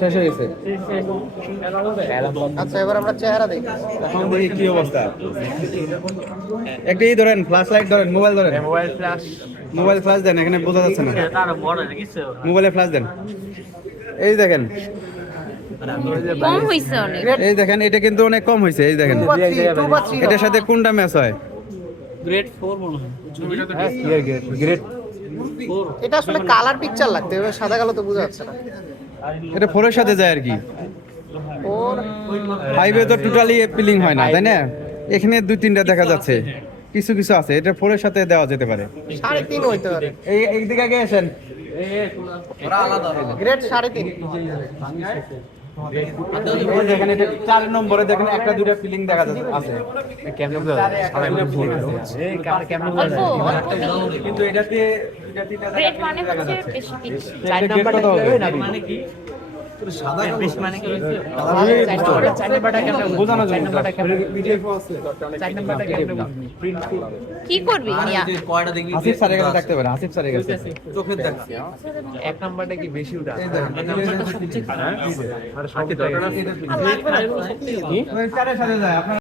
শেষ হয়ে গেছে। আচ্ছা এবার আমরা চেহারা দেখি। এখন দেখি কি অবস্থা। একটাই ধরেন, ফ্ল্যাশ লাইট ধরেন, মোবাইল ধরেন, মোবাইল ফ্ল্যাশ দেন, এখানে বোঝা যাচ্ছে না। মোবাইলে ফ্ল্যাশ দেন, এই দেখেন কম হইছে অনেক। এই দেখেন এটা কিন্তু অনেক কম হয়েছে। এই দেখেন এটার সাথে কোনটা ম্যাচ হয়? গ্রেড 4 মনে হয়। হ্যাঁ গ্রেড। এটা আসলে কালার পিকচার লাগতে হবে, সাদা কালো তো বোঝা যাচ্ছে না। এটা 4 এর সাথে যায় আর কি। 4 5 এ তো টোটালি অ্যাপিলিং হয় না, তাই না? এখানে 2-3টা দেখা যাচ্ছে, কিছু কিছু আছে, এটা 4 এর সাথে দেওয়া যেতে পারে। 3.5 হইতে পারে। এই দিকে আগে আসেন। গ্রেড 3.5। এই দেখেন এটা 4 নম্বরে দেখেন একটা দুইটা ফিলিং দেখা যাচ্ছে আছে। কিন্তু এটাতে গ্রেড মানে হচ্ছে বেশি পিচ। 4 নাম্বারটা মানে কি? সাদা বেশি মানে কি? 4 নাম্বারটা কেমন বোঝানো যায়? 4 নাম্বারটা কেমন পিডিএফ আছে? 4 নাম্বারটা কেমন প্রিন্ট কি করবি মিয়া? কয়টা দেখবি? হাসিফ স্যারের কাছে থাকতে পারে, হাসিফ স্যারের কাছে চোখের দেখা। 1 নাম্বারটা কি বেশি উঠা? এই দেখেন আর সব দরকার আছে। চারের সাথে যায় আপনার।